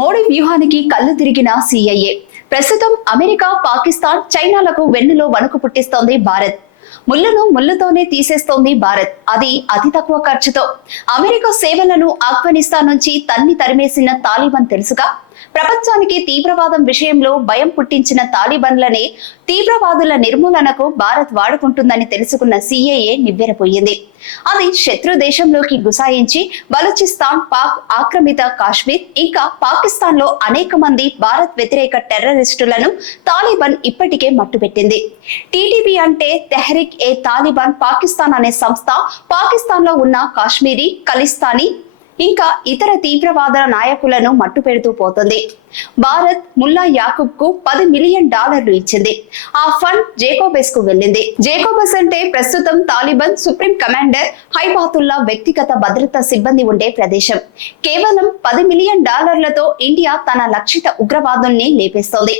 మోడీ వ్యూహానికి కళ్ళు తిరిగిన సిఐఏ. ప్రస్తుతం అమెరికా పాకిస్తాన్ చైనాలకు వెన్నులో వణుకు పుట్టిస్తోంది భారత్. ముళ్ళను ముళ్ళతోనే తీసేస్తోంది భారత్. అది అతి తక్కువ ఖర్చుతో. అమెరికా సేవలను ఆఫ్ఘనిస్తాన్ నుంచి తన్ని తరిమేసిన తాలిబాన్ తెలుసుగా? ప్రపంచానికి తీవ్రవాదం విషయంలో భయం పుట్టించిన తాలిబన్లనే తీవ్రవాదుల నిర్మూలనకు భారత్ వాడుకుంటుందని తెలుసుకున్న సిఏఏ నివ్వెరపోయింది. అది శత్రు దేశంలోకి గుసాయించి బలూచిస్తాన్ పాక్ ఆక్రమిత కాశ్మీర్ ఇంకా పాకిస్తాన్లో అనేక మంది భారత్ వ్యతిరేక టెర్రరిస్టులను తాలిబాన్ ఇప్పటికే మట్టుపెట్టింది టీటీపీ అంటే తెహరిక్ ఏ తాలిబాన్ పాకిస్తాన్ అనే సంస్థ పాకిస్తాన్లో ఉన్న కాశ్మీరీ ఖలిస్తానీ ఇంకా ఇతర తీవ్రవాద నాయకులను మట్టు పెడుతూ పోతుంది. భారత్ ముల్లా యాకూబ్కు పది మిలియన్ డాలర్లు ఇచ్చింది. ఆ ఫండ్ జేకోబెస్కు వెళ్ళింది. జేకోబెస్ అంటే ప్రస్తుతం తాలిబాన్ సుప్రీం కమాండర్ హైబాతుల్లా వ్యక్తిగత భద్రతా సిబ్బంది ఉండే ప్రదేశం. కేవలం పది మిలియన్ డాలర్లతో ఇండియా తన లక్షిత ఉగ్రవాదుల్ని లేపేస్తోంది.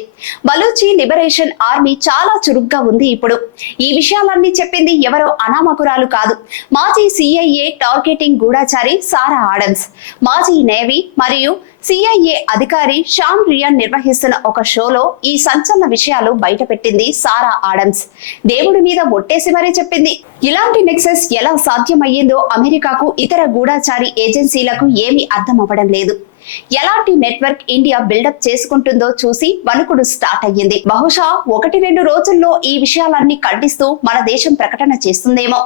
బలూచి లిబరేషన్ ఆర్మీ చాలా చురుగ్గా ఉంది ఇప్పుడు. ఈ విషయాలన్నీ చెప్పింది ఎవరో అనామకురాలు కాదు. మాజీ సిఐఏ టార్గెటింగ్ గూఢాచారి సారా ఆడమ్స్ మాజీ నేవీ మరియు సిఐఏ అధికారి షాన్ రియాన్ నిర్వహిస్తున్న ఒక షోలో ఈ సంచలన విషయాలు బయటపెట్టింది సారా ఆడమ్స్. దేవుడి మీద ఒట్టేసి మరీ చెప్పింది. ఇలాంటి నెక్సెస్ ఎలా సాధ్యమయ్యిందో అమెరికాకు ఇతర గూఢాచారి ఏజెన్సీలకు ఏమీ అర్థం అవ్వడం లేదు. ఎలాంటి నెట్వర్క్ ఇండియా బిల్డప్ చేసుకుంటుందో చూసి వణుకుడు స్టార్ట్ అయ్యింది. బహుశా ఒకటి రెండు రోజుల్లో ఈ విషయాలన్నీ ఖండిస్తూ మన దేశం ప్రకటన చేస్తుందేమో.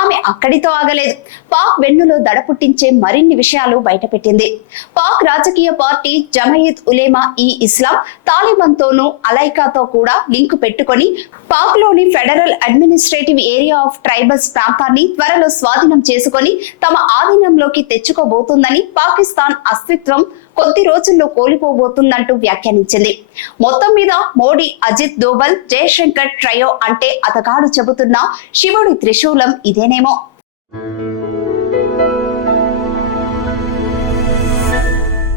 ఆమె అక్కడితో ఆగలేదు. పాక్ వెన్నులో దడ పుట్టించే మరిన్ని విషయాలు బయటపెట్టింది. పాక్ రాజకీయ పార్టీ జమయత్ ఉలేమా ఈ ఇస్లాం తాలిబాన్ తోనూ అలైకాతో కూడా లింక్ పెట్టుకొని పాక్లోని federal administrative area of tribals ప్రాంతాన్ని త్వరలో స్వాధీనం చేసుకొని తమ ఆధీనంలోకి తెచ్చుకోబోతుందని పాకిస్తాన్ అస్తిత్వం కొద్ది రోజుల్లో కోల్పోబోతుందంటూ వ్యాఖ్యానించింది. మొత్తం మీద మోడీ అజిత్ దోవల్ జయశంకర్ ట్రయో అంటే అతగాడు చెబుతున్న శివుడి త్రిశూలం ఇదేనేమో.